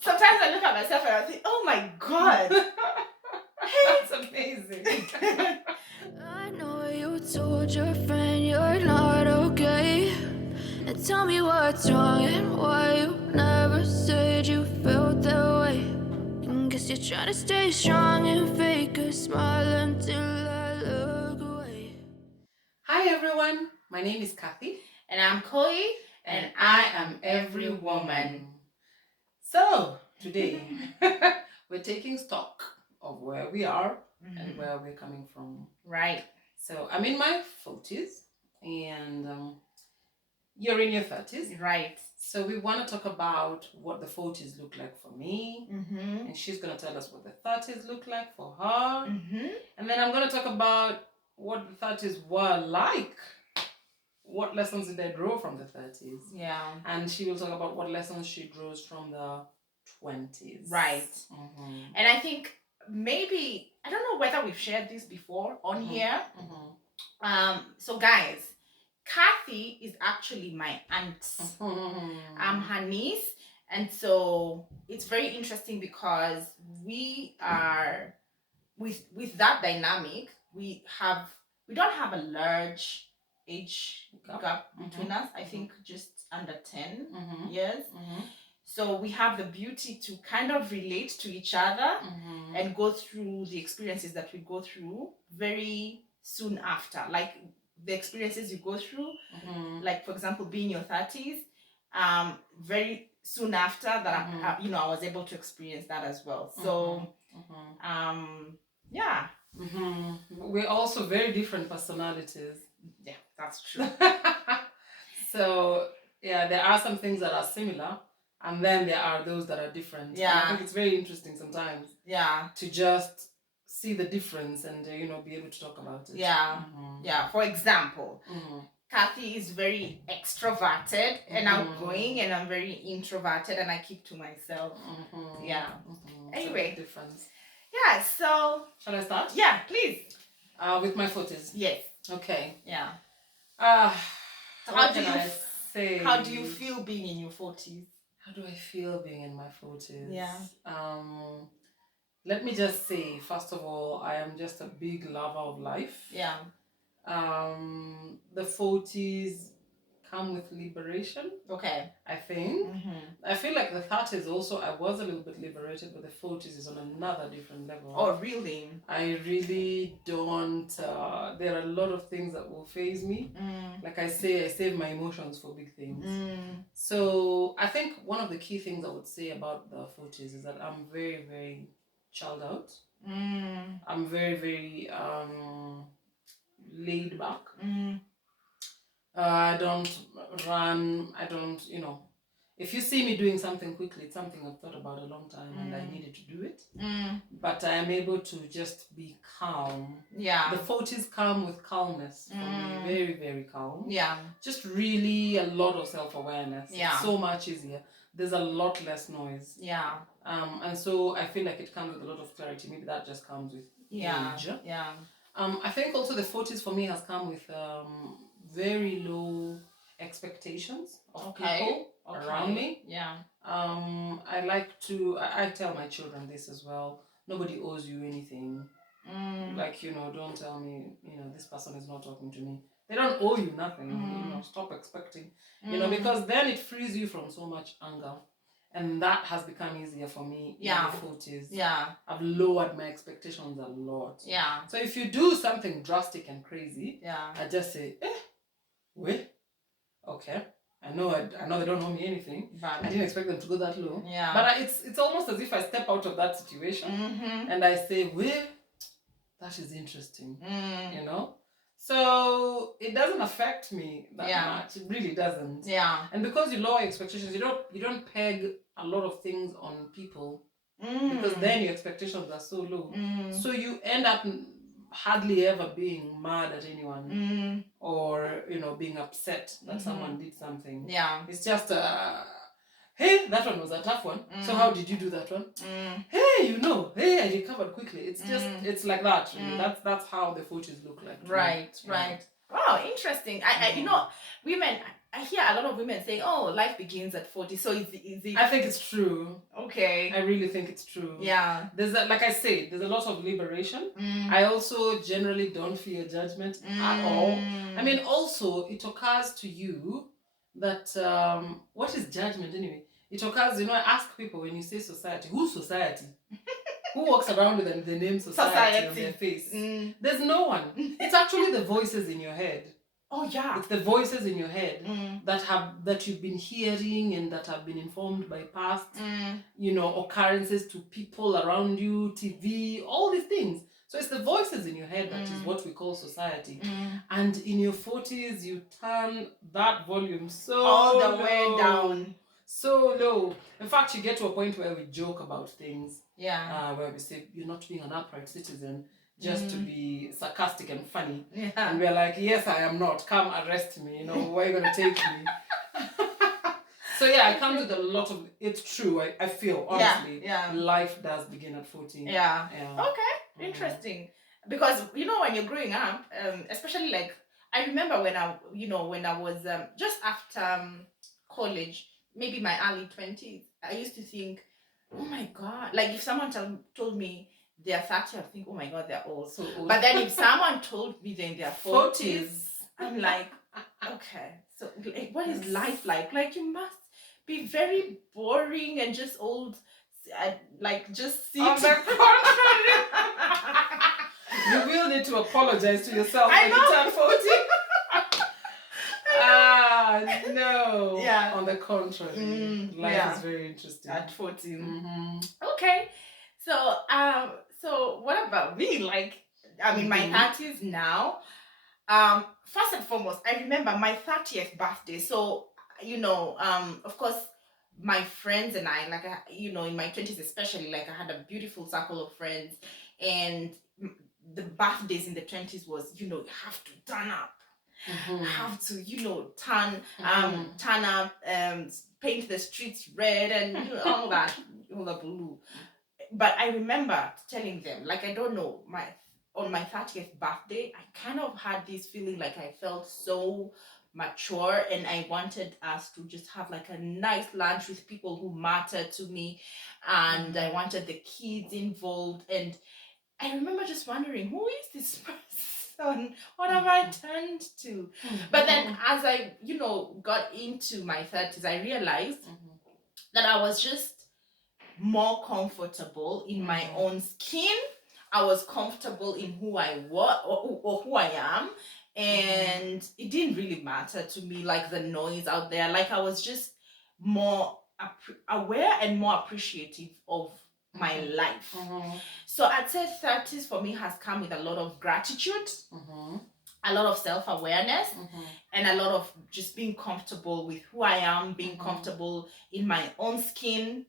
Sometimes I look at myself and I think, oh my God. That's amazing. I know you told your friend you're not okay. And tell me what's wrong and why you never said you felt that way. And guess you're trying to stay strong and fake a smile until I look away. Hi everyone, my name is Kathy. And I'm Chloe, and I am every woman. So today we're taking stock of where we are and where we're coming from. Right. So I'm in my 40s and you're in your 30s. Right. So we want to talk about what the 40s look like for me. And she's going to tell us what the 30s look like for her. And then I'm going to talk about what the 30s were like. What lessons did I draw from the 30s? Yeah. And she will talk about what lessons she draws from the 20s. Right. And I think maybe, I don't know whether we've shared this before on here. So guys, Kathy is actually my aunt. I'm her niece. And so it's very interesting because we are, with that dynamic, we don't have a large age gap between us. I think just under 10 years. So we have the beauty to kind of relate to each other and go through the experiences that we go through very soon after. Like the experiences you go through, like for example, being in your 30s, very soon after that, I was able to experience that as well. So, yeah. We're also very different personalities. Yeah, that's true. So, yeah, there are some things that are similar, and then there are those that are different. Yeah. And I think it's very interesting sometimes. Yeah. To just see the difference and, be able to talk about it. Yeah. Yeah. For example, Kathy is very extroverted and outgoing, and I'm very introverted and I keep to myself. Yeah. Anyway. So difference. Yeah, so... Shall I start? Yeah, please. With my 40s? Yes. Okay. Yeah. So how do you feel being in your 40s? How do I feel being in my 40s? Yeah. Let me just say, first of all, I am just a big lover of life. Yeah. The 40s come with liberation. Okay. I think. I feel like the 30s also, I was a little bit liberated, but the 40s is on another different level. Oh, really? I really don't. There are a lot of things that will faze me. Like I say, I save my emotions for big things. So I think one of the key things I would say about the 40s is that I'm very, very chilled out. I'm very, very laid back. I don't run. I don't, if you see me doing something quickly, it's something I've thought about a long time and I needed to do it. But I am able to just be calm. Yeah. The 40s come with calmness for me. Very, very calm. Yeah. Just really a lot of self-awareness. Yeah. It's so much easier. There's a lot less noise. Yeah. And so I feel like it comes with a lot of clarity. Maybe that just comes with age. Yeah. I think also the 40s for me has come with very low expectations of people around me. Yeah. I tell my children this as well. Nobody owes you anything. Like, don't tell me, this person is not talking to me. They don't owe you nothing. Stop expecting. Because then it frees you from so much anger. And that has become easier for me in the 40s. Yeah. I've lowered my expectations a lot. Yeah. So if you do something drastic and crazy, I just say, wait, okay. I know they don't owe me anything. But I didn't expect them to go that low. Yeah. But it's almost as if I step out of that situation and I say, wait, that is interesting. So it doesn't affect me that much. It really doesn't. Yeah. And because you lower expectations, you don't peg a lot of things on people because then your expectations are so low. So you end up hardly ever being mad at anyone or being upset that someone did something. Yeah. It's just hey, that one was a tough one. So how did you do that one? Hey, hey, I recovered quickly. It's just it's like that. Really. That's how the 40s look like. Right. Wow, interesting. I women, I hear a lot of women saying, "Oh, life begins at 40." So is it? I think it's true. Okay. I really think it's true. Yeah. Like I say, there's a lot of liberation. I also generally don't fear judgment at all. I mean, also it occurs to you that what is judgment anyway? It occurs, I ask people when you say society, who's society? Who walks around with the name society on their face? There's no one. It's actually the voices in your head. Oh yeah. It's the voices in your head that you've been hearing and that have been informed by past, occurrences to people around you, TV, all these things. So it's the voices in your head that is what we call society. And in your 40s, you turn that volume all the way down. So low. In fact, you get to a point where we joke about things. Yeah. Where we say, you're not being an upright citizen. Just to be sarcastic and funny. Yeah. And we're like, yes, I am not. Come arrest me. Where are you going to take me? So yeah, it comes with a lot of, it's true. I feel, honestly, life does begin at 14. Yeah. Okay. Interesting. Because, when you're growing up, especially like, I remember when I was just after college, maybe my early 20s, I used to think, oh my God, like if someone told me they're 30, I think, oh my God, they're old. So old. But then if someone told me they're in their 40s, I'm like, okay, so like, what is life like? Like, you must be very boring and just old, like just sitting. On the contrary. You will need to apologize to yourself when you turn 40. No. Yeah. On the contrary, life is very interesting. At 14. Okay. So what about me? Like, I'm in my 30s now. First and foremost, I remember my 30th birthday. So, of course, my friends and I, like, in my 20s especially, like, I had a beautiful circle of friends. And the birthdays in the 20s was, you have to turn up. Have to, turn up, paint the streets red and all that, all the blue. But I remember telling them, like, I don't know, on my 30th birthday, I kind of had this feeling like I felt so mature and I wanted us to just have like a nice lunch with people who mattered to me, and I wanted the kids involved. And I remember just wondering, who is this person? What have I turned to? But then as I, got into my 30s, I realized that I was just more comfortable in my own skin. I was comfortable in who I was or who I am. And it didn't really matter to me, like the noise out there. Like I was just more aware and more appreciative of my life. So I'd say 30s for me has come with a lot of gratitude, a lot of self-awareness, and a lot of just being comfortable with who I am, being comfortable in my own skin.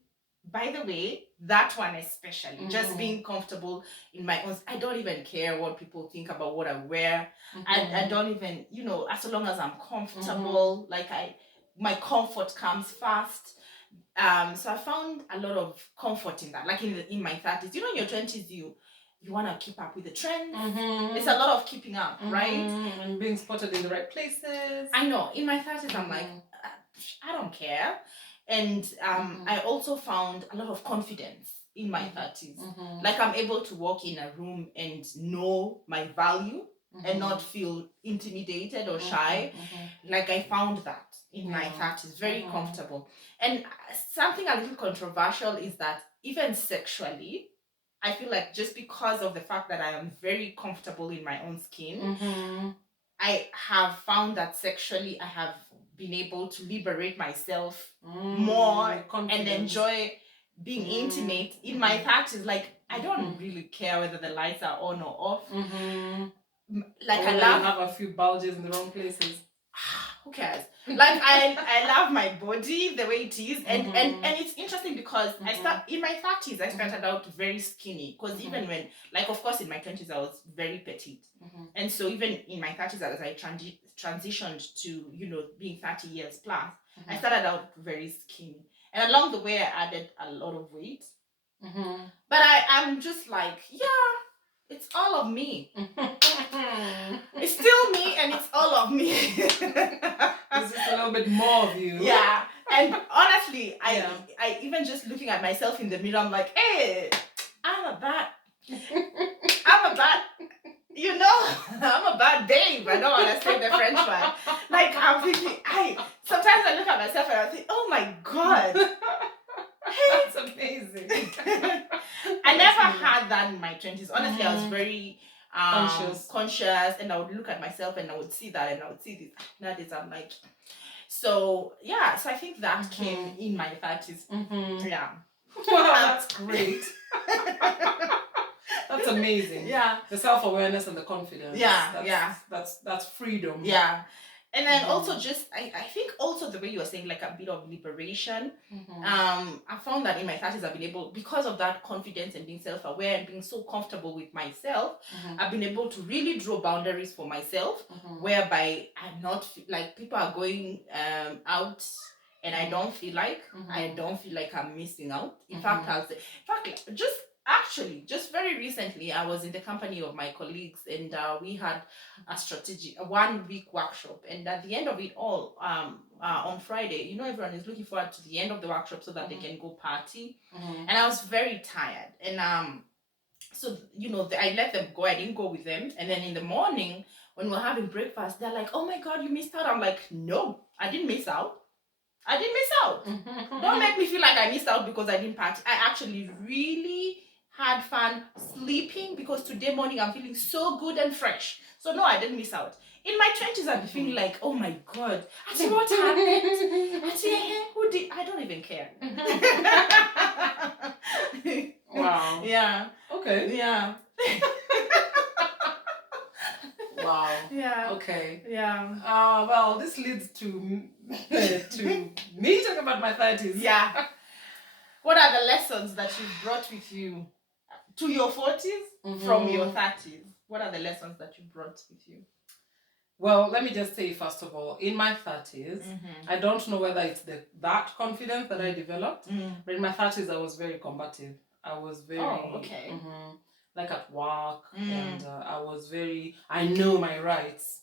By the way, that one especially, just being comfortable in my own, I don't even care what people think about what I wear. I don't even, as long as I'm comfortable, like my comfort comes first. So I found a lot of comfort in that, like in my 30s. In your 20s, you want to keep up with the trends. It's a lot of keeping up, right? And being spotted in the right places. I know. In my 30s, I'm like, I don't care. And I also found a lot of confidence in my 30s. Like I'm able to walk in a room and know my value and not feel intimidated or shy. Like I found that in my 30s, very comfortable. And something a little controversial is that even sexually, I feel like just because of the fact that I am very comfortable in my own skin, I have found that sexually I have been able to liberate myself more and enjoy being intimate in my 30s. Like I don't really care whether the lights are on or off. Like I have a few bulges in the wrong places. Who cares? Like I love my body the way it is, and it's interesting because I start in my 30s. I started out very skinny because even when, like, of course, in my 20s I was very petite, and so even in my 30s as I transitioned to being 30 years plus, I started out very skinny, and along the way I added a lot of weight. But I'm just like, it's all of me. It's still me and it's all of me. It's just a little bit more of you. Yeah. And honestly, I even just looking at myself in the mirror, I'm like, hey, I'm a bad, you know, I'm a bad babe. I don't want to say the French one. Like, I'm thinking, sometimes I look at myself and I think, oh my God. It's amazing. I never had that in my 20s. Honestly, I was very conscious, and I would look at myself and I would see that and I would see this. Nowadays, I'm like, so yeah, so I think that came in my 30s. Yeah. Wow, that's great. That's amazing. Yeah. The self-awareness and the confidence. Yeah. That's freedom. Yeah. And then also just, I think also the way you were saying, like a bit of liberation. I found that in my 30s, I've been able, because of that confidence and being self-aware and being so comfortable with myself, I've been able to really draw boundaries for myself, whereby I'm not, like, people are going out and I don't feel like, I'm missing out. In fact, just very recently, I was in the company of my colleagues, and we had a 1-week workshop. And at the end of it all, on Friday, you know, everyone is looking forward to the end of the workshop so that they can go party. And I was very tired. And so, you know, I let them go. I didn't go with them. And then in the morning, when we're having breakfast, they're like, oh my God, you missed out. I'm like, no, I didn't miss out. Don't make me feel like I missed out because I didn't party. I actually really had fun sleeping, because today morning I'm feeling so good and fresh. So no, I didn't miss out. In my 20s, I'd be feeling like, oh my God, I see what happened. Who did? I don't even care. Wow. Yeah. Okay. Yeah. Wow. Yeah. Okay. Yeah. Well, this leads to me talking about my 30s. Yeah. What are the lessons that you've brought with you to your 40s from your 30s? What are the lessons that you brought with you? Well, let me just say, first of all, in my 30s, I don't know whether it's that confidence that I developed, but in my 30s, I was very combative. I was very, like at work, and I know my rights.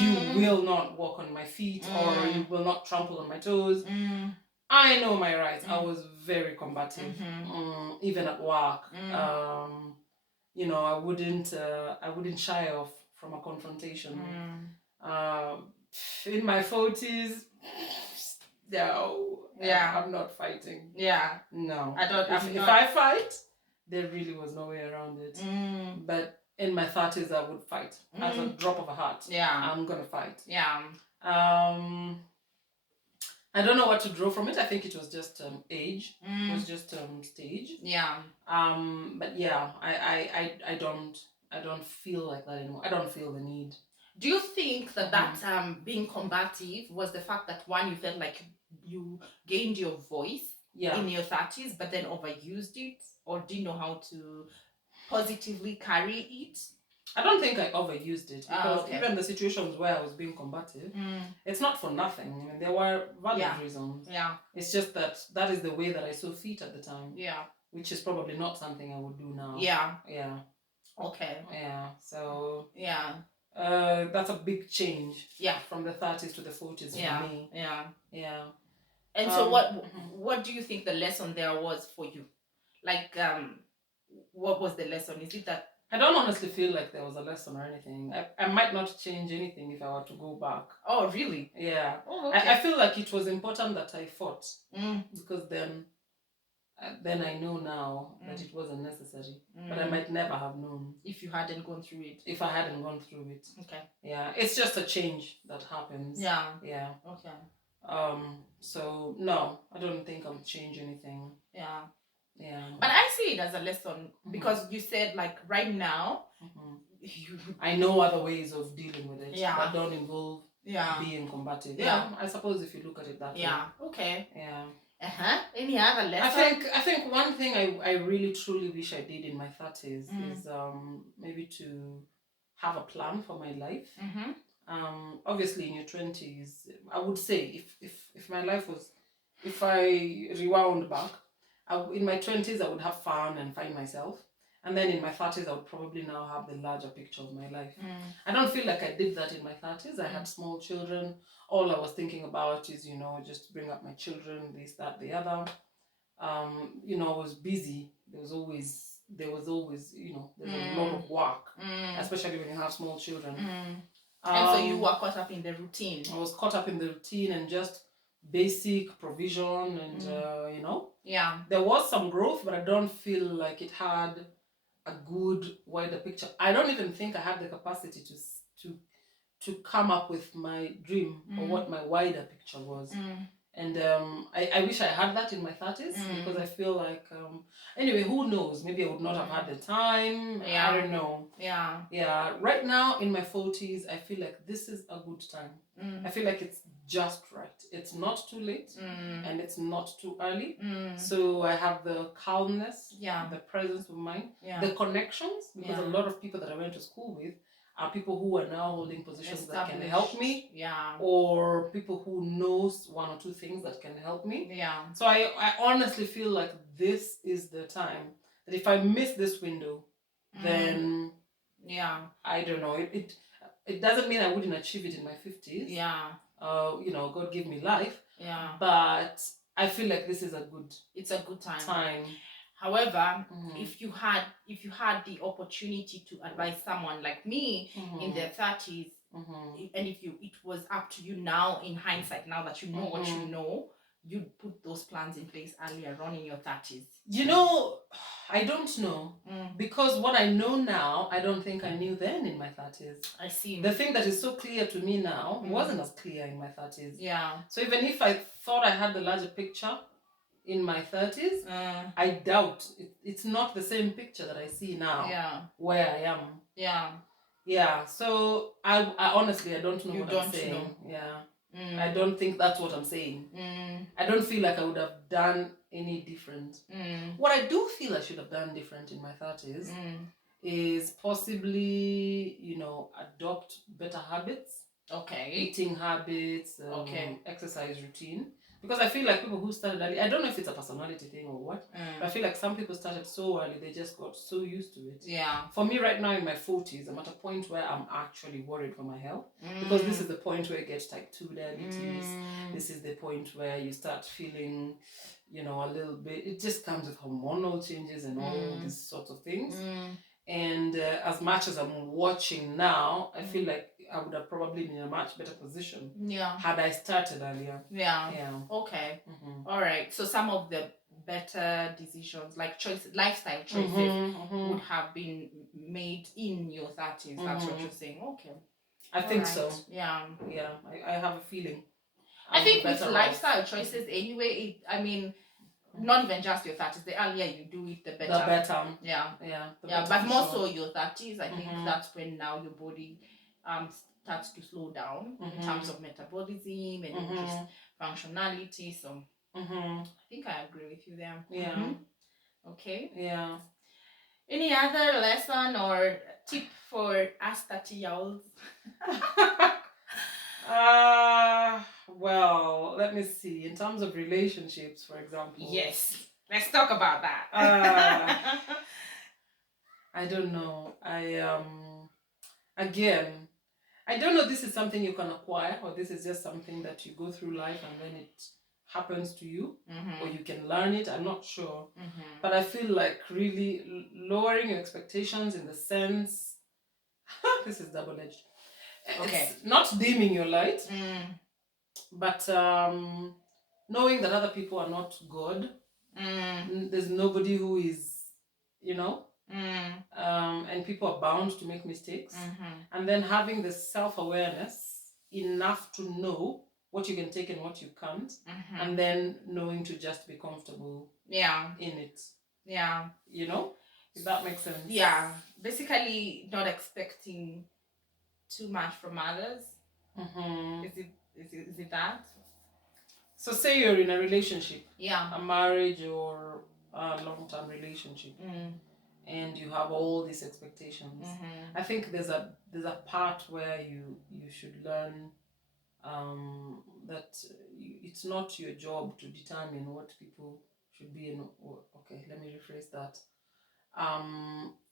You will not walk on my feet, or you will not trample on my toes. I know my rights. I was very combative, even at work. You know, I wouldn't shy off from a confrontation. In my 40s, no, I'm not fighting. Yeah, no. If I fight, there really was no way around it. But in my 30s, I would fight as a drop of a hat. Yeah, I'm gonna fight. Yeah. I don't know what to draw from it. I think it was just age. It was just stage. Yeah. But yeah, I don't feel like that anymore. I don't feel the need. Do you think that being combative was the fact that, one, you felt like you gained your voice in your 30s, but then overused it, or didn't know how to positively carry it? I don't think I overused it, because even the situations where I was being combative, it's not for nothing. I mean, there were valid reasons. Yeah. It's just that is the way that I saw fit at the time. Yeah. Which is probably not something I would do now. Yeah. Yeah. Okay. Yeah. So. Yeah. That's a big change. Yeah. From the 30s to the 40s for me. Yeah. Yeah. And so what do you think the lesson there was for you? Like, what was the lesson? Is it that I don't honestly feel like there was a lesson or anything. I might not change anything if I were to go back. Oh, really? Yeah. Oh, okay. I feel like it was important that I fought, because then I know now that it wasn't necessary. But I might never have known if you hadn't gone through it. If I hadn't gone through it. Okay. Yeah. It's just a change that happens. Yeah. Yeah. Okay. So no, I don't think I'll change anything. Yeah. Yeah. But I see it as a lesson, because you said, like, right now, I know other ways of dealing with it that don't involve being combative. Yeah. I suppose if you look at it that way. Yeah. Okay. Yeah. Any other lesson? I think one thing I really truly wish I did in my 30s is maybe to have a plan for my life. Obviously in your 20s, I would say if my life was, if I rewound back, in my 20s, I would have fun and find myself. And then in my 30s, I would probably now have the larger picture of my life. I don't feel like I did that in my 30s. I had small children. All I was thinking about is, just bring up my children, this, that, the other. I was busy. There was always, there's a lot of work, especially when you have small children. And so you were caught up in the routine. I was caught up in the routine and just basic provision and, Yeah. There was some growth, but I don't feel like it had a good wider picture. I don't even think I had the capacity to come up with my dream or what my wider picture was. And I wish I had that in my 30s because I feel like, anyway, who knows? Maybe I would not have had the time. Yeah. I don't know. Yeah. Yeah. Right now in my 40s, I feel like this is a good time. I feel like it's just right. It's not too late and it's not too early. So I have the calmness, the presence of mind, the connections, because a lot of people that I went to school with are people who are now holding positions that can help me, or people who knows one or two things that can help me. So I honestly feel like this is the time that if I miss this window, then I don't know. It doesn't mean I wouldn't achieve it in my 50s. God give me life. But I feel like this is it's a good time. However, if you had the opportunity to advise someone like me in their 30s, and if it was up to you now in hindsight, now that you know what you know, you'd put those plans in place earlier on in your 30s. I don't know. Because what I know now, I don't think I knew then in my 30s. I see. The thing that is so clear to me now wasn't as clear in my 30s. Yeah. So even if I thought I had the larger picture in my 30s, I doubt it's not the same picture that I see now where I am. Yeah. So I honestly, I don't know what I'm saying. I don't think that's what I'm saying. I don't feel like I would have done any different. What I do feel I should have done different in my 30s is possibly, adopt better habits. Okay. Eating habits, exercise routine. Because I feel like people who started early, I don't know if it's a personality thing or what, but I feel like some people started so early, they just got so used to it. Yeah. For me right now in my 40s, I'm at a point where I'm actually worried for my health. Because this is the point where you get type 2 diabetes. This is the point where you start feeling, a little bit, it just comes with hormonal changes and all these sorts of things. And as much as I'm watching now, I feel like I would have probably been in a much better position had I started earlier. Yeah. Okay. All right. So some of the better decisions, like lifestyle choices, would have been made in your 30s. That's what you're saying. Okay. I think so. Yeah. Yeah. I have a feeling. I think with lifestyle choices anyway, not even just your 30s. The earlier you do it, the better. The better. Yeah. Yeah. But more so your 30s. I think that's when now your body starts to slow down in terms of metabolism and just functionality. So I think I agree with you there. Yeah. Okay. Yeah. Any other lesson or tip for us 30-year-olds? Well, let me see. In terms of relationships, for example. Yes. Let's talk about that. I don't know. Again, I don't know if this is something you can acquire or this is just something that you go through life and then it happens to you or you can learn it. I'm not sure. But I feel like really lowering your expectations in the sense, this is double-edged. Okay. It's not dimming your light, but knowing that other people are not God. There's nobody who is, and people are bound to make mistakes. And then having the self-awareness enough to know what you can take and what you can't, and then knowing to just be comfortable in it. Yeah. If that makes sense. Yeah. Basically not expecting too much from others. Is it that? So say you're in a relationship, a marriage or a long-term relationship, and you have all these expectations. I think there's a part where you should learn that it's not your job to determine what people should be. Okay, let me rephrase that.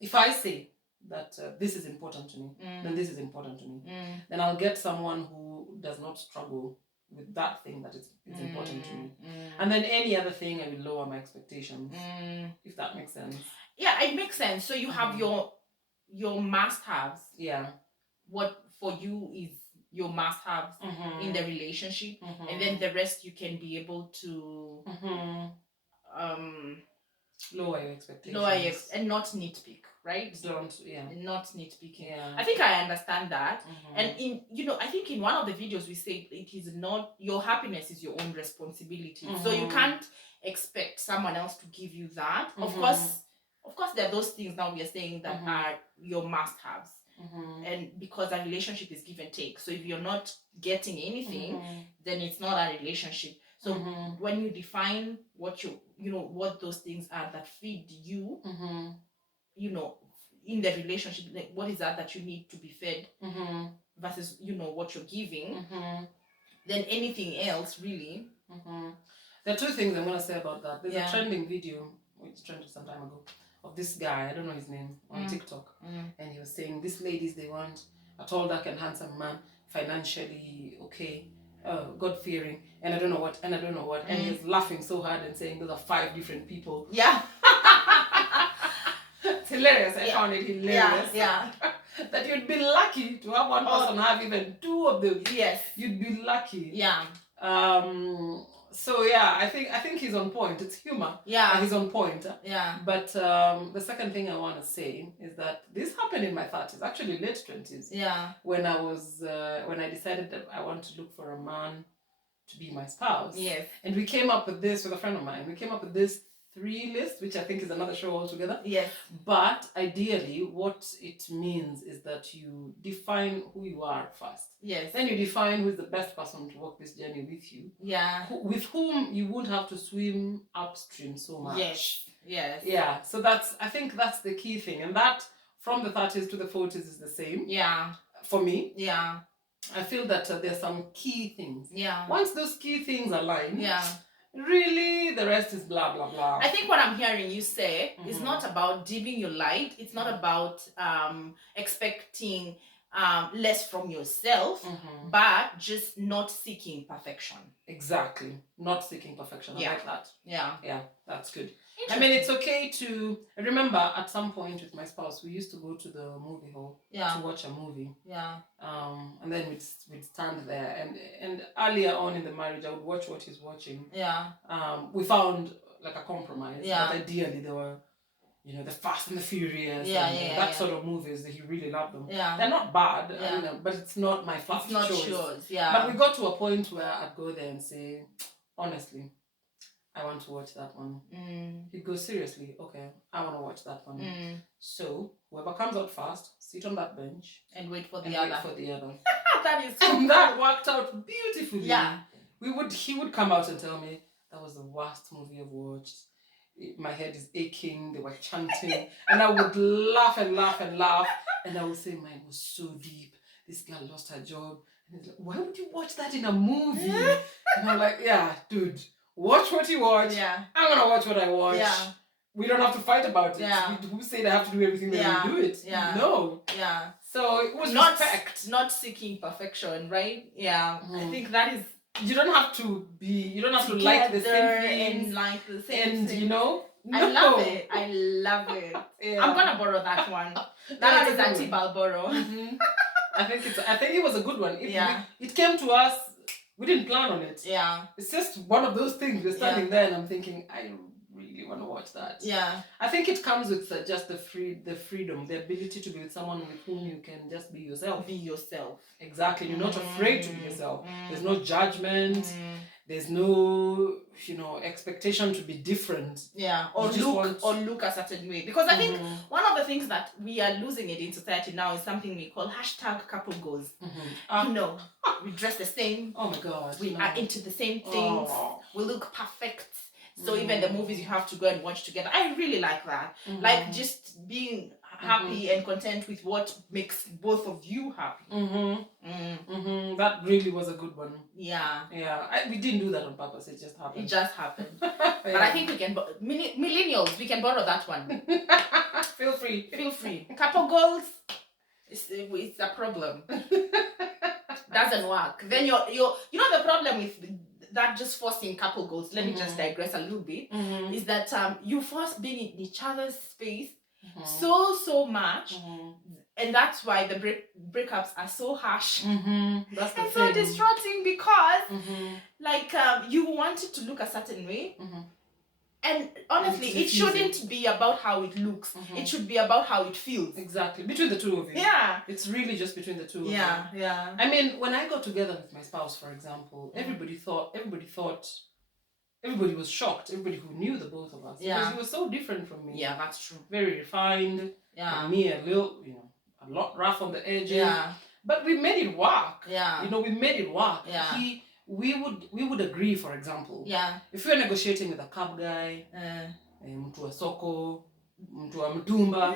if I say that this is important to me, then this is important to me, then I'll get someone who does not struggle with that thing that is important to me. And then any other thing, I will lower my expectations, if that makes sense. Yeah, it makes sense. So you have your must-haves. Yeah. What for you is your must-haves in the relationship, and then the rest you can be able to lower your expectations. And not nitpick, right? Not nitpicking. Yeah. I think I understand that. And I think in one of the videos we said it is not, your happiness is your own responsibility. So you can't expect someone else to give you that. Of course there are those things now we are saying that are your must-haves. And because a relationship is give and take. So if you're not getting anything, then it's not a relationship. So when you define what what those things are that feed you, in the relationship, like what is that you need to be fed versus what you're giving, then anything else really. There are two things I'm gonna say about that. There's a trending video, which trended some time ago, of this guy, I don't know his name, on TikTok, and he was saying these ladies, they want a tall, dark and handsome man, financially okay, God-fearing, and I don't know what, and he was laughing so hard and saying those are 5 different people. Yeah. It's hilarious. I found it hilarious. Yeah. That you'd be lucky to have one person have even 2 of them. Yes. You'd be lucky. Yeah. So yeah, I think he's on point. It's humor. Yeah. And he's on point. Yeah. But the second thing I want to say is that this happened in my 30s, actually late 20s. Yeah. When I decided that I want to look for a man to be my spouse. Yes. And we came up with this with a friend of mine. We came up with this 3 list, which I think is another show altogether. Yes. But ideally, what it means is that you define who you are first. Yes. Then you define who is the best person to walk this journey with you. Yeah. With whom you won't have to swim upstream so much. Yes. Yeah. So I think that's the key thing. And that from the 30s to the 40s is the same. Yeah. For me. Yeah. I feel that there's some key things. Yeah. Once those key things align. Yeah. Really, the rest is blah, blah, blah. I think what I'm hearing you say is not about dimming your light. It's not about expecting less from yourself, but just not seeking perfection. Exactly. Not seeking perfection. I like that. Yeah. Yeah, that's good. I mean, it's okay to... I remember at some point with my spouse, we used to go to the movie hall to watch a movie. Yeah. And then we'd stand there. And earlier on in the marriage, I would watch what he's watching. Yeah. We found like a compromise. Yeah. But ideally, there were... the Fast and the Furious, that sort of movies that he really loved them. Yeah. They're not bad, but it's not my first choice. It's not yours, yeah. But we got to a point where I'd go there and say, honestly, I want to watch that one. He'd go, seriously, okay, I want to watch that one. So whoever comes out first, sit on that bench and wait for the other. That is so and that worked out beautifully. Yeah. He would come out and tell me that was the worst movie I've watched. My head is aching, they were chanting, and I would laugh and laugh and laugh, and I would say, mine was so deep, this girl lost her job, and he's like, why would you watch that in a movie? And I'm like, yeah, dude, watch what you watch, I'm gonna watch what I watch, we don't have to fight about it, who said I have to do everything that we do it, no, so it was not respect, not seeking perfection, right? I think that is... You don't have to like the same things and like the same and thing. No. I love it. Yeah. I'm gonna borrow that one. That is a tip I'll borrow. I think it was a good one. It came to us, we didn't plan on it. It's just one of those things. We're standing there and I'm thinking, I really want to watch that. I think it comes with just the freedom, the ability to be with someone with whom you can just be yourself. Exactly. You're not afraid to be yourself. There's no judgment. There's no expectation to be different. Or look a certain way. Because I think one of the things that we are losing it in society now is something we call #couple goals. We dress the same. Oh my God. We are into the same things. We look perfect. So even the movies you have to go and watch together, I really like that. Like just being happy and content with what makes both of you happy. That really was a good one. Yeah. We didn't do that on purpose. It just happened. But I think we can millennials. We can borrow that one. Feel free. Feel free. Couple goals, it's a problem. Doesn't work. Then you're you know the problem with that just forcing couple goals. Let me just digress a little bit. Is that you force being in each other's space so much, and that's why the breakups are so harsh. That's the and thing. so distracting because like you want it to look a certain way. And honestly, it shouldn't be about how it looks. It should be about how it feels. Exactly. Between the two of you. Yeah. It's really just between the two of you. Yeah. I mean, when I got together with my spouse, for example, everybody was shocked. Everybody who knew the both of us. Yeah. Because he was so different from me. Yeah, that's true. Very refined. Yeah. And me a little, a lot rough on the edges. Yeah. But we made it work. Yeah. We made it work. Yeah. We would agree, for example. Yeah. If you're negotiating with a cab guy, mtu wa soko, mtu wa mtumba,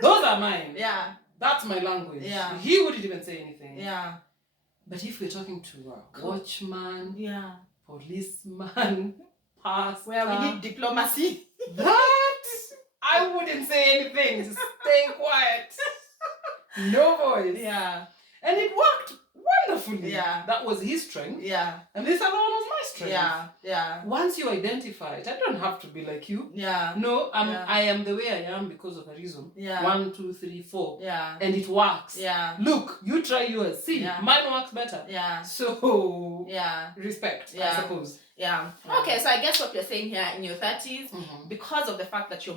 those are mine. Yeah. That's my language. Yeah. He wouldn't even say anything. Yeah. But if we're talking to a watchman, yeah, policeman, pastor, where we need diplomacy, that I wouldn't say anything. Just stay quiet. No voice. Yeah. And it worked wonderfully. Yeah. That was his strength. Yeah. And this other one was my strength. Yeah. Yeah. Once you identify it, I don't have to be like you. Yeah. No, I am the way I am because of a reason. Yeah. 1, 2, 3, 4. Yeah. And it works. Yeah. Look, you try yours. See, yeah. mine works better. Yeah. So yeah. Respect, yeah. I suppose. Yeah. Okay, so I guess what you're saying here in your 30s, because of the fact that you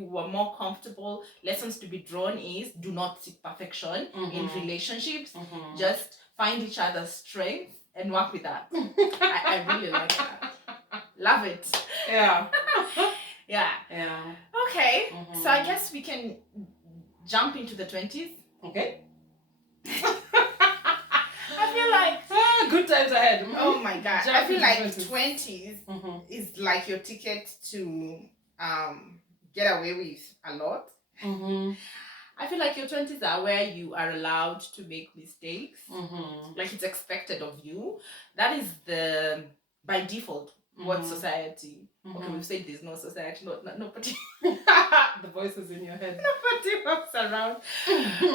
were more comfortable, lessons to be drawn is do not seek perfection in relationships. Just find each other's strengths and work with that. I really like that. Love it. Yeah. Yeah. Yeah. Okay. So I guess we can jump into the 20s. Okay. I feel like good times ahead. Oh my god. I feel like 20s is like your ticket to get away with a lot. I feel like your 20s are where you are allowed to make mistakes. Like it's expected of you. That is by default what society. Okay, we've said there's no society, nobody. The voices in your head. Nobody walks around.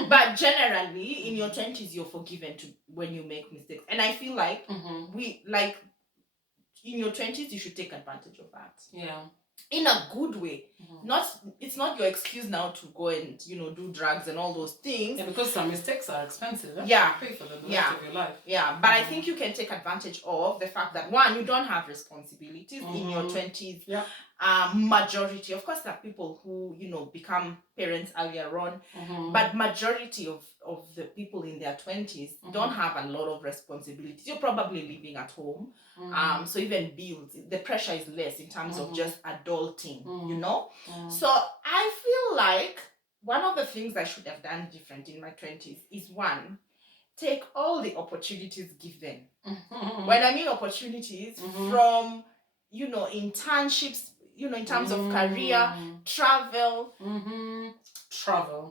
But generally, in your 20s, you're forgiven when you make mistakes. And I feel like in your 20s, you should take advantage of that. Yeah. In a good way. It's not your excuse now to go and do drugs and all those things. Yeah, because some mistakes are expensive. Yeah. You pay for them the rest of your life. Yeah, but I think you can take advantage of the fact that one, you don't have responsibilities in your 20s. Yeah. Majority, of course, there are people who become parents earlier on, but majority of the people in their 20s don't have a lot of responsibilities. You're probably living at home, so even bills, the pressure is less in terms of just adulting, So I feel like one of the things I should have done different in my 20s is one, take all the opportunities given. When I mean opportunities, from internships, in terms of career, travel,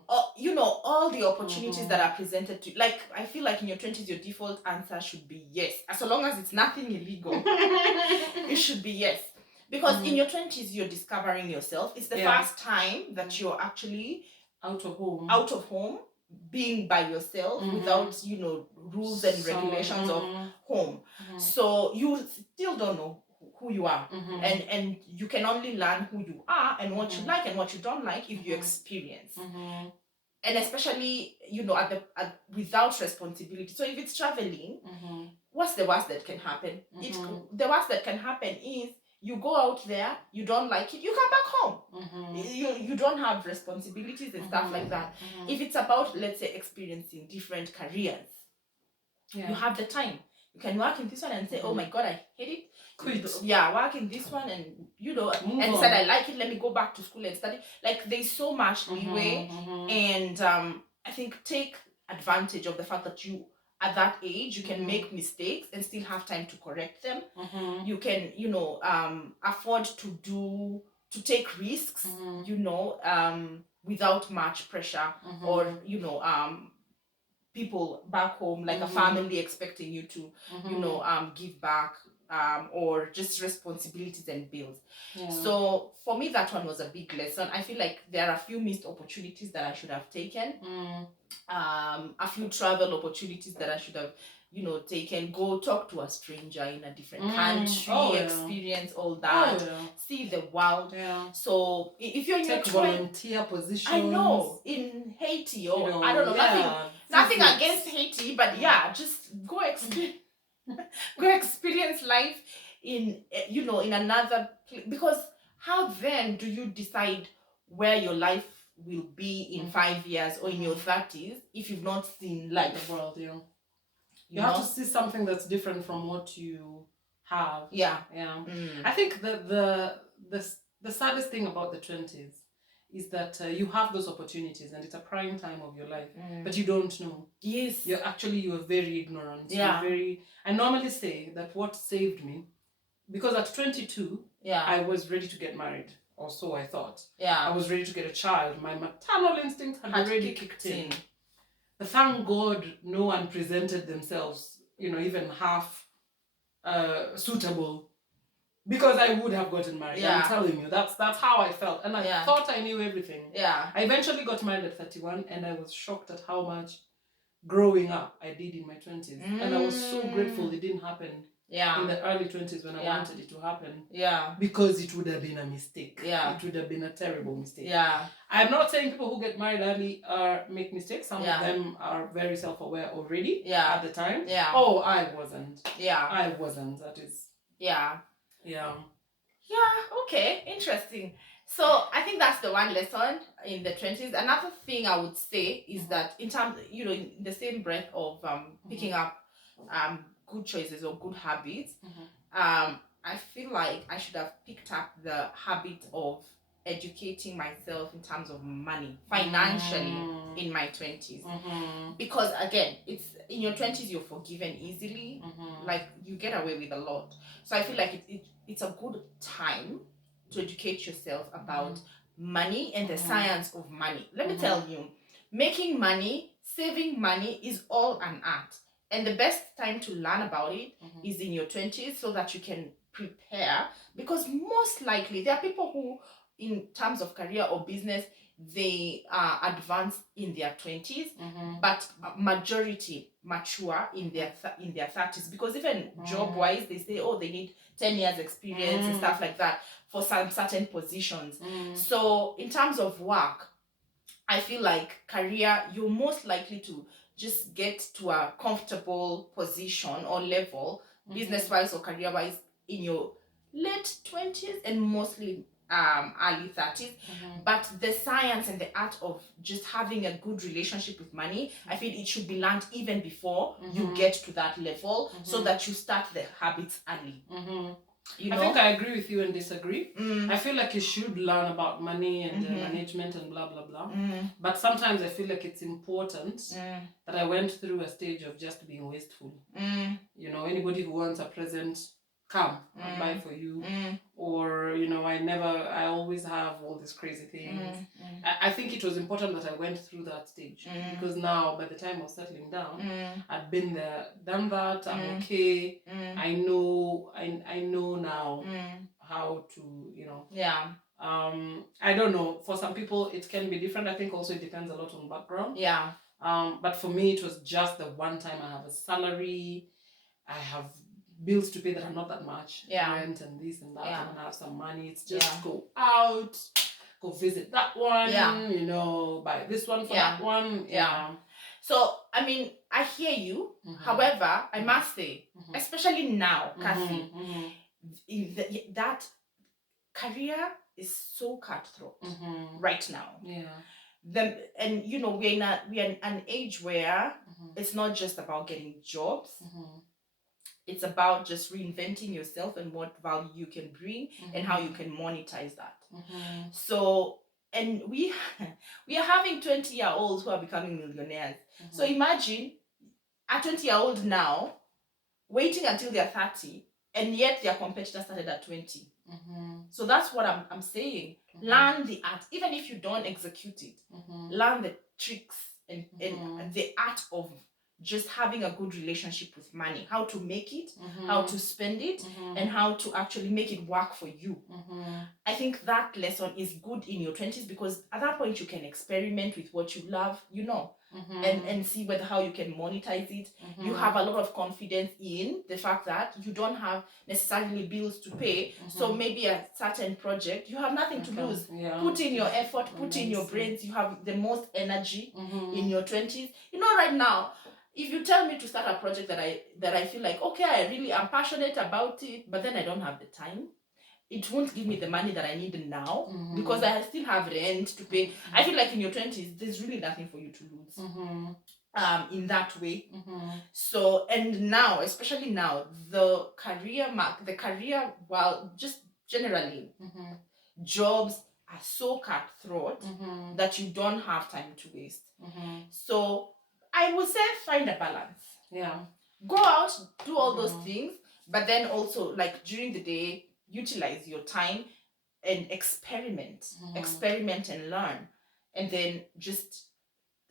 all the opportunities that are presented to you. Like, I feel like in your 20s, your default answer should be yes. As long as it's nothing illegal, it should be yes. Because in your 20s, you're discovering yourself. It's the first time that you're actually out of home, being by yourself without, rules and regulations of home. So you still don't know who you are, and you can only learn who you are and what you like and what you don't like if you experience, and especially without responsibility. So if it's traveling, what's the worst that can happen? The worst that can happen is you go out there, you don't like it, you come back home. You don't have responsibilities and stuff like that. If it's about, let's say, experiencing different careers, you have the time. You can work in this one and say, oh my god, I hate it. Quit. Yeah, work in this one and and said I like it, let me go back to school and study. Like, there's so much leeway, and I think take advantage of the fact that you at that age you can make mistakes and still have time to correct them. You can afford to take risks, without much pressure, or people back home, like a family expecting you to give back or just responsibilities and bills. Yeah. So for me, that one was a big lesson. I feel like there are a few missed opportunities that I should have taken. A few travel opportunities that I should have, taken. Go talk to a stranger in a different country, experience all that, see the world. So if you're in take volunteer positions, I know, in Haiti, or I don't know, nothing against Haiti, but just go experience go experience life in in another place, because how then do you decide where your life will be in 5 years or in your 30s if you've not seen life? The world, you have to see something that's different from what you have. I think that the saddest thing about the 20s is that you have those opportunities and it's a prime time of your life, but you don't know. Yes. You're very ignorant. I normally say that what saved me, because at 22, I was ready to get married, or so I thought. I was ready to get a child. My maternal instinct had already kicked in. But thank God no one presented themselves, even half suitable, because I would have gotten married. I'm telling you, that's how I felt, and I thought I knew everything. I eventually got married at 31, and I was shocked at how much growing up I did in my 20s, and I was so grateful it didn't happen in the early 20s when I wanted it to happen. Because it would have been a mistake. It would have been a terrible mistake. I'm not saying people who get married early make mistakes. Some of them are very self-aware already at the time. Oh, I wasn't. I wasn't. That is. Okay, interesting. So I think that's the one lesson in the 20s. Another thing I would say is that in terms, in the same breath of picking up good choices or good habits, I feel like I should have picked up the habit of educating myself in terms of money, financially, in my 20s. Because again, it's in your 20s you're forgiven easily, like you get away with a lot. So I feel like it's a good time to educate yourself about money and the science of money. Let me tell you, making money, saving money is all an art. And the best time to learn about it is in your 20s, so that you can prepare. Because most likely there are people who, in terms of career or business, they advance in their 20s, but majority mature in their 30s. Because even job-wise, they say, they need 10 years experience and stuff like that for some certain positions. So in terms of work, I feel like career, you're most likely to just get to a comfortable position or level, business-wise or career-wise, in your late 20s and mostly early 30s. But the science and the art of just having a good relationship with money, I feel it should be learned even before you get to that level, so that you start the habits early. I think I agree with you and disagree. I feel like you should learn about money and management and blah blah blah. But sometimes I feel like it's important that I went through a stage of just being wasteful. Anybody who wants a present, come, I'll buy for you. Or I always have all these crazy things. I think it was important that I went through that stage, because now by the time I was settling down, I'd been there, done that. I'm okay. I know now how to I don't know, for some people it can be different. I think also it depends a lot on background. But for me it was just the one time I have a salary, I have bills to pay that are not that much, rent and this and that, and I have some money. It's just go out, go visit that one, buy this one for that one. So I mean, I hear you. However, I must say, especially now, Kathy, that career is so cutthroat right now. We're in an age where it's not just about getting jobs. It's about just reinventing yourself and what value you can bring and how you can monetize that. So, and we are having 20-year-olds who are becoming millionaires. So imagine a 20-year-old now waiting until they're 30, and yet their competitor started at 20. So that's what I'm saying. Learn the art, even if you don't execute it. Learn the tricks and the art of just having a good relationship with money, how to make it, how to spend it, and how to actually make it work for you. I think that lesson is good in your 20s, because at that point you can experiment with what you love, and see how you can monetize it. You have a lot of confidence in the fact that you don't have necessarily bills to pay. So maybe a certain project, you have nothing to lose. Put in your effort, put in your brains. You have the most energy in your 20s. Right now, if you tell me to start a project that I feel like, okay, I'm passionate about it, but then I don't have the time, it won't give me the money that I need now, because I still have rent to pay. I feel like in your 20s, there's really nothing for you to lose in that way. So, and now, especially now, the career, well, just generally, jobs are so cutthroat that you don't have time to waste. So I would say find a balance. Go out, do all those things, but then also, like, during the day, utilize your time and experiment and learn, and then just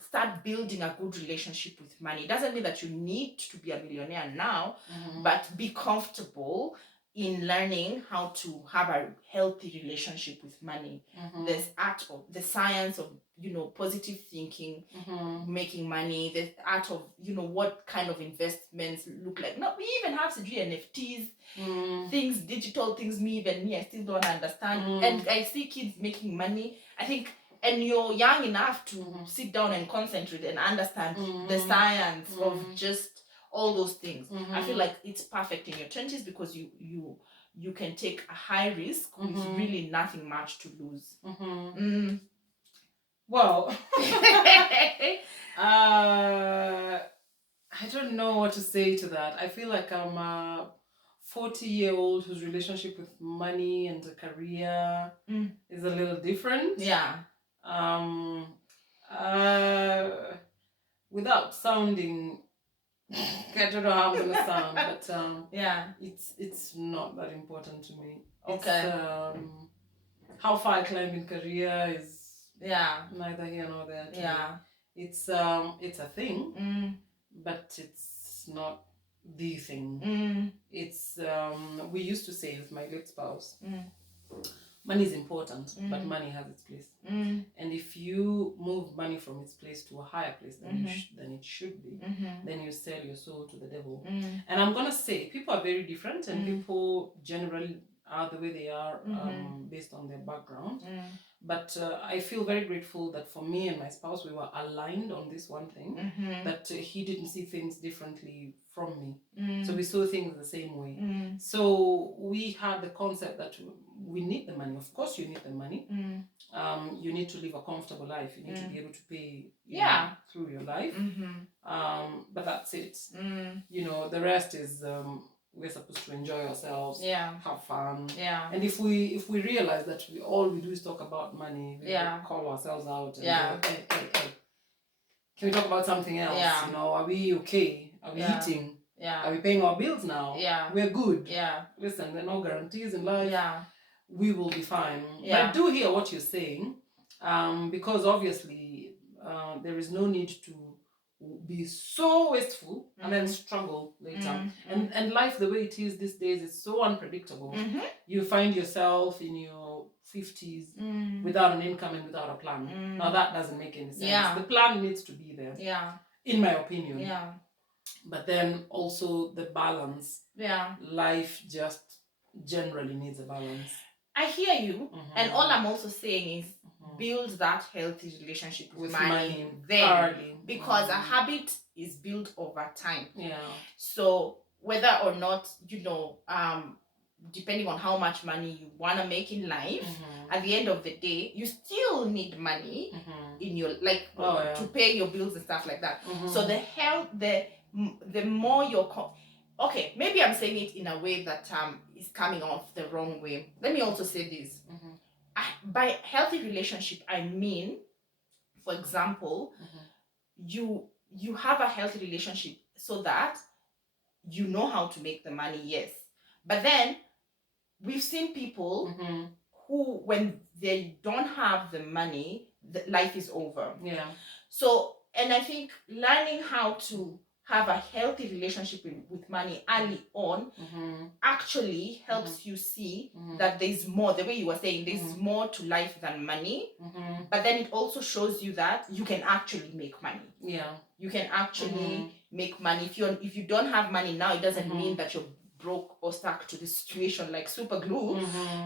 start building a good relationship with money. It doesn't mean that you need to be a millionaire now, but be comfortable in learning how to have a healthy relationship with money. There's art of the science of positive thinking, making money, the art of what kind of investments look like. No, we even have to do NFTs, things, digital things. Me I still don't understand. And I see kids making money, I think, and you're young enough to sit down and concentrate and understand the science of just all those things. I feel like it's perfect in your 20s, because you can take a high risk with really nothing much to lose. Well, I don't know what to say to that. I feel like I'm a 40-year-old whose relationship with money and a career is a little different. Without sounding, I don't know how I'm gonna sound, but it's not that important to me. Okay. How far I climb in career is neither here nor there. It's a thing, but it's not the thing. It's we used to say with my late spouse, money is important, but money has its place. And if you move money from its place to a higher place than it should be, then you sell your soul to the devil. And I'm gonna say, people are very different, and people generally are the way they are based on their background. But I feel very grateful that for me and my spouse, we were aligned on this one thing, that he didn't see things differently from me. So we saw things the same way. So we had the concept that we need the money. Of course you need the money. You need to live a comfortable life. You need to be able to pay through your life. But that's it. The rest is... we're supposed to enjoy ourselves, have fun. And if we realize that all we do is talk about money, we call ourselves out and go, hey, can we talk about something else? Are we okay? Are we eating? Are we paying our bills now? We're good. Listen, there are no guarantees in life. We will be fine. But I do hear what you're saying, because obviously there is no need to be so wasteful and then struggle later. And life, the way it is these days, is so unpredictable. You find yourself in your 50s without an income and without a plan. Now that doesn't make any sense. The plan needs to be there, in my opinion. But then also the balance. Life just generally needs a balance. I hear you, and all I'm also saying is build that healthy relationship with money then, because a habit is built over time. So whether or not depending on how much money you want to make in life, at the end of the day, you still need money in your to pay your bills and stuff like that. So the more you're okay, maybe I'm saying it in a way that is coming off the wrong way. Let me also say this. By healthy relationship, I mean, for example, you have a healthy relationship so that you know how to make the money, yes. But then we've seen people who, when they don't have the money, life is over. So, and I think learning how to have a healthy relationship with money early on actually helps you see that there's more, the way you were saying, there's more to life than money. But then it also shows you that you can actually make money. Yeah. You can actually make money. If you don't have money now, it doesn't mean that you're broke or stuck to the situation like super glue.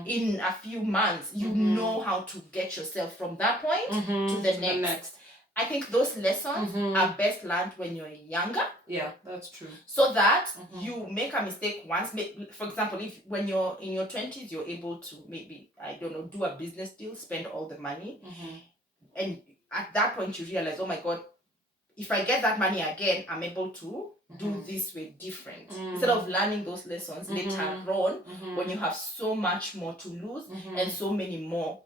In a few months, you know how to get yourself from that point to the next. I think those lessons are best learned when you're younger. Yeah, that's true. So that you make a mistake once. For example, if when you're in your 20s, you're able to maybe, I don't know, do a business deal, spend all the money. And at that point, you realize, oh my God, if I get that money again, I'm able to do this way different. Instead of learning those lessons later on, when you have so much more to lose and so many more,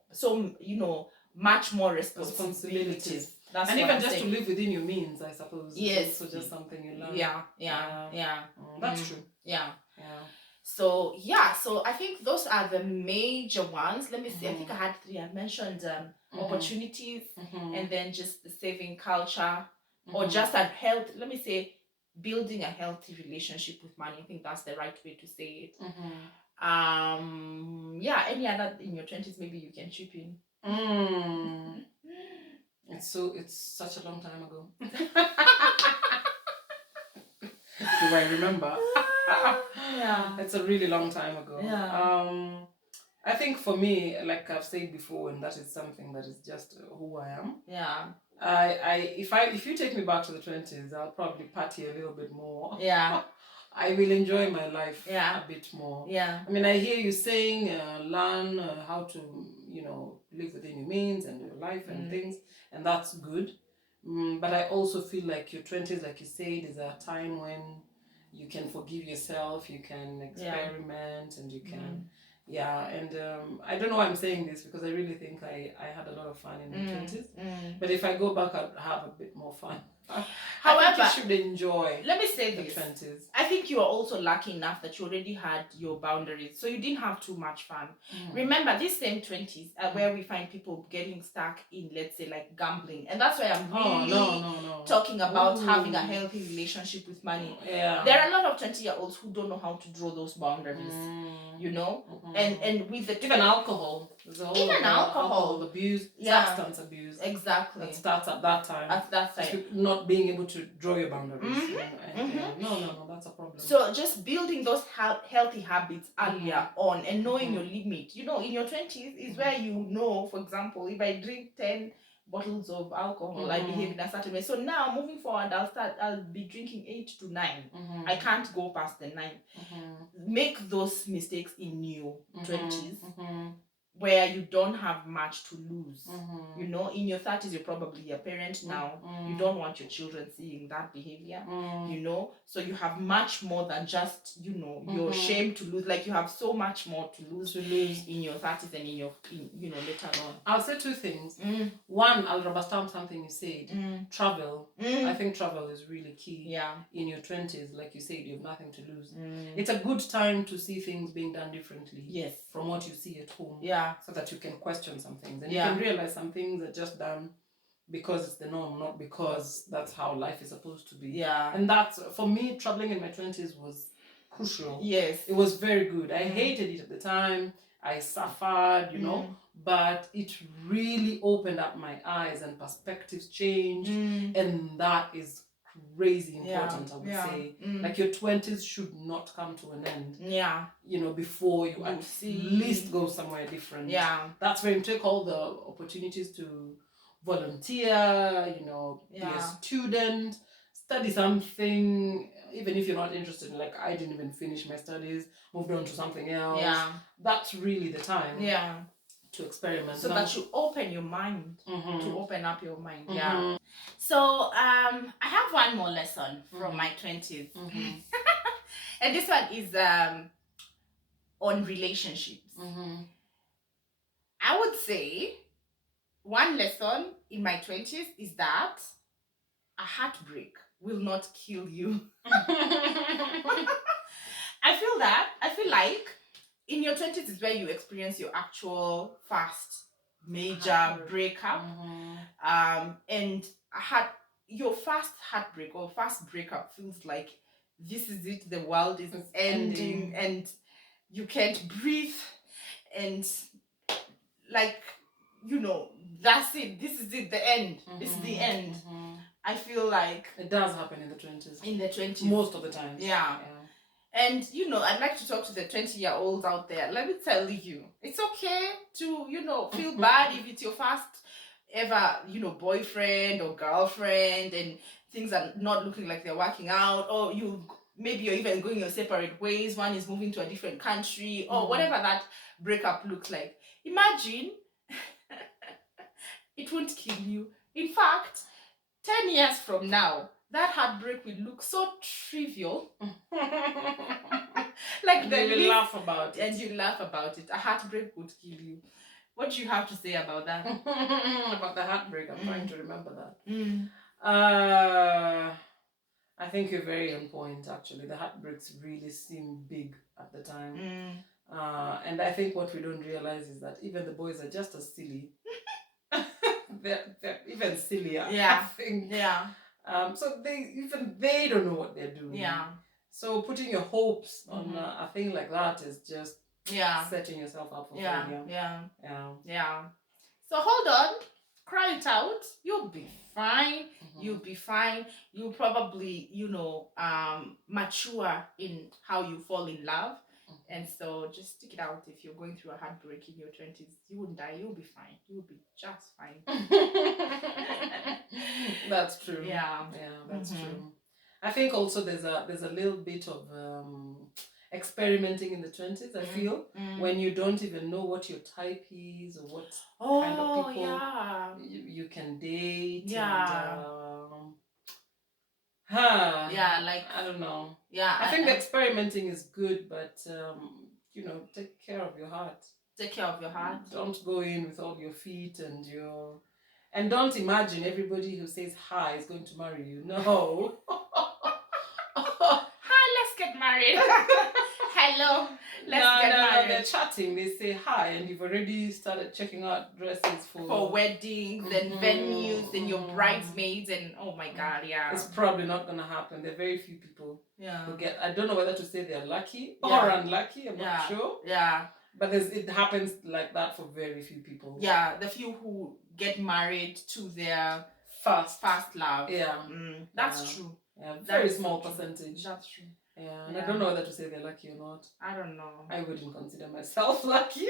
much more responsibilities. That's and even just to live within your means, I suppose. Yes. So just something you learn. Yeah. That's true. Yeah. So I think those are the major ones. Let me see. I think I had 3. I mentioned opportunities, and then just the saving culture, or just a health. Let me say, building a healthy relationship with money. I think that's the right way to say it. Any other in your 20s? Maybe you can chip in. It's such a long time ago. Do I remember? Yeah. It's a really long time ago. Yeah. I think for me, like I've said before, and that is something that is just who I am. Yeah. If you take me back to the 20s, I'll probably party a little bit more. Yeah. I will enjoy my life a bit more. Yeah. I mean, I hear you saying, learn how to, live within your means and your life and things, and that's good. But I also feel like your 20s, like you said, is a time when you can forgive yourself, you can experiment, and you can, I don't know why I'm saying this, because I really think I had a lot of fun in my 20s. But if I go back, I'd have a bit more fun. However, I think you should enjoy. Let me say this: 20s. I think you are also lucky enough that you already had your boundaries, so you didn't have too much fun. Remember, these same 20s are where we find people getting stuck in, let's say, like gambling, and that's why I'm really talking about having a healthy relationship with money. Yeah. There are a lot of 20-year-olds who don't know how to draw those boundaries. And with the even alcohol. Even alcohol abuse, substance abuse. Exactly. That starts at that time. At that time. Not being able to draw your boundaries. No, that's a problem. So just building those healthy habits earlier on and knowing your limit. In your 20s is where for example, if I drink 10 bottles of alcohol, I behave in a certain way. So now moving forward, I'll be drinking 8 to 9. I can't go past the 9. Make those mistakes in your 20s where you don't have much to lose. In your 30s, you're probably a parent now. You don't want your children seeing that behavior. So you have much more than just your shame to lose. Like, you have so much more to lose in your 30s and in your later on. I'll say 2 things. One, I'll rubber stamp something you said. Travel. I think travel is really key. In your 20s, like you said, you have nothing to lose. It's a good time to see things being done differently from what you see at home. So that you can question some things, and you can realize some things are just done because it's the norm, not because that's how life is supposed to be. And that's, for me, traveling in my 20s was crucial. It was very good. I hated it at the time. I suffered, but it really opened up my eyes and perspectives changed, and that is crazy important, I would say. Like, your 20s should not come to an end. Before you at least go somewhere different. That's where you take all the opportunities to volunteer, be a student, study something, even if you're not interested. Like, I didn't even finish my studies, moved on to something else. That's really the time to experiment. So that you open your mind, to open up your mind. So I have one more lesson from my 20s. And this one is on relationships. I would say one lesson in my 20s is that a heartbreak will not kill you. I feel like in your 20s is where you experience your actual first major breakup. And your first heartbreak or first breakup feels like this is it, the world is ending and you can't breathe, and like, you know, that's it, this is it, the end. This is the end. I feel like it does happen in the 20s. In the 20s. Most of the time. Yeah. And, you know, I'd like to talk to the 20-year-olds out there. Let me tell you, it's okay to, you know, feel bad if it's your first ever, you know, boyfriend or girlfriend and things are not looking like they're working out, or maybe you're even going your separate ways, one is moving to a different country, or whatever that breakup looks like. Imagine it won't kill you. In fact, 10 years from now, that heartbreak will look so trivial. Like you laugh about it. And you laugh about it. A heartbreak would kill you. What do you have to say about that? About the heartbreak, I'm trying to remember that. I think you're very on point, actually. The heartbreaks really seem big at the time. And I think what we don't realize is that even the boys are just as silly. they're even sillier, yeah. I think. Yeah. So they don't know what they're doing. Yeah. So putting your hopes on a thing like that is just setting yourself up for failure. Yeah. So hold on, cry it out. You'll be fine. You'll be fine. You'll probably, you know, mature in how you fall in love. And so just stick it out. If you're going through a heartbreak in your 20s, you won't die. You'll be fine. You'll be just fine. That's true. Yeah, that's true. I think also there's a little bit of experimenting in the 20s, I feel, when you don't even know what your type is or what kind of people you can date. Yeah. Like, I don't know. Yeah. I think the experimenting is good, but you know, take care of your heart. Take care of your heart. Don't go in with all your feet and don't imagine everybody who says hi is going to marry you. No. Hi, let's get married. Hello, let's get married. They're chatting. They say hi, and you've already started checking out dresses for weddings and venues and your bridesmaids and oh my god, yeah. It's probably not gonna happen. There are very few people who get. I don't know whether to say they're lucky or unlucky. I'm not sure. Yeah. But it happens like that for very few people. Yeah, the few who get married to their first love. Yeah. That's true. Yeah, very small percentage. That's true. Yeah, and I don't know whether to say they're lucky or not. I don't know. I wouldn't consider myself lucky.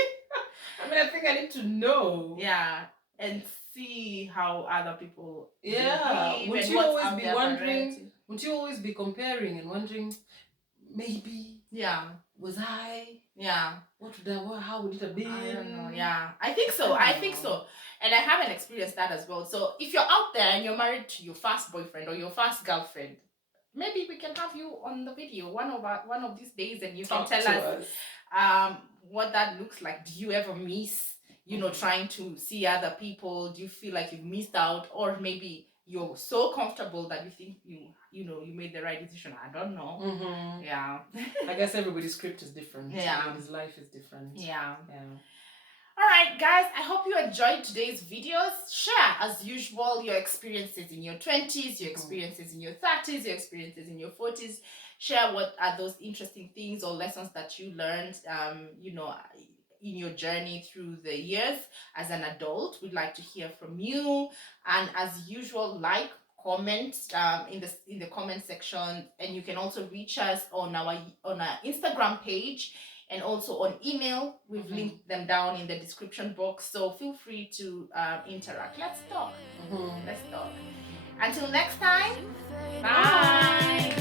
I mean, I think I need to know. Yeah, and see how other people behave. Wouldn't you always be wondering? Wouldn't you always be comparing and wondering, maybe? Yeah. Was I? Yeah. How would it have been? I don't know. Yeah, I think so. I think so. And I haven't experienced that as well. So if you're out there and you're married to your first boyfriend or your first girlfriend, maybe we can have you on the video one of these days, and you can tell us what that looks like. Do you ever miss, you know, trying to see other people? Do you feel like you've missed out, or maybe you're so comfortable that you think you made the right decision? I don't know. Yeah. I guess everybody's script is different. Yeah. Everybody's life is different. Yeah. All right, guys, I hope you enjoyed today's videos. Share, as usual, your experiences in your 20s, your experiences in your 30s, your experiences in your 40s. Share what are those interesting things or lessons that you learned, in your journey through the years as an adult. We'd like to hear from you. And as usual, like, comment in the comment section. And you can also reach us on our Instagram page. And also on email. We've linked them down in the description box. So feel free to interact. Let's talk. Let's talk. Until next time. Bye.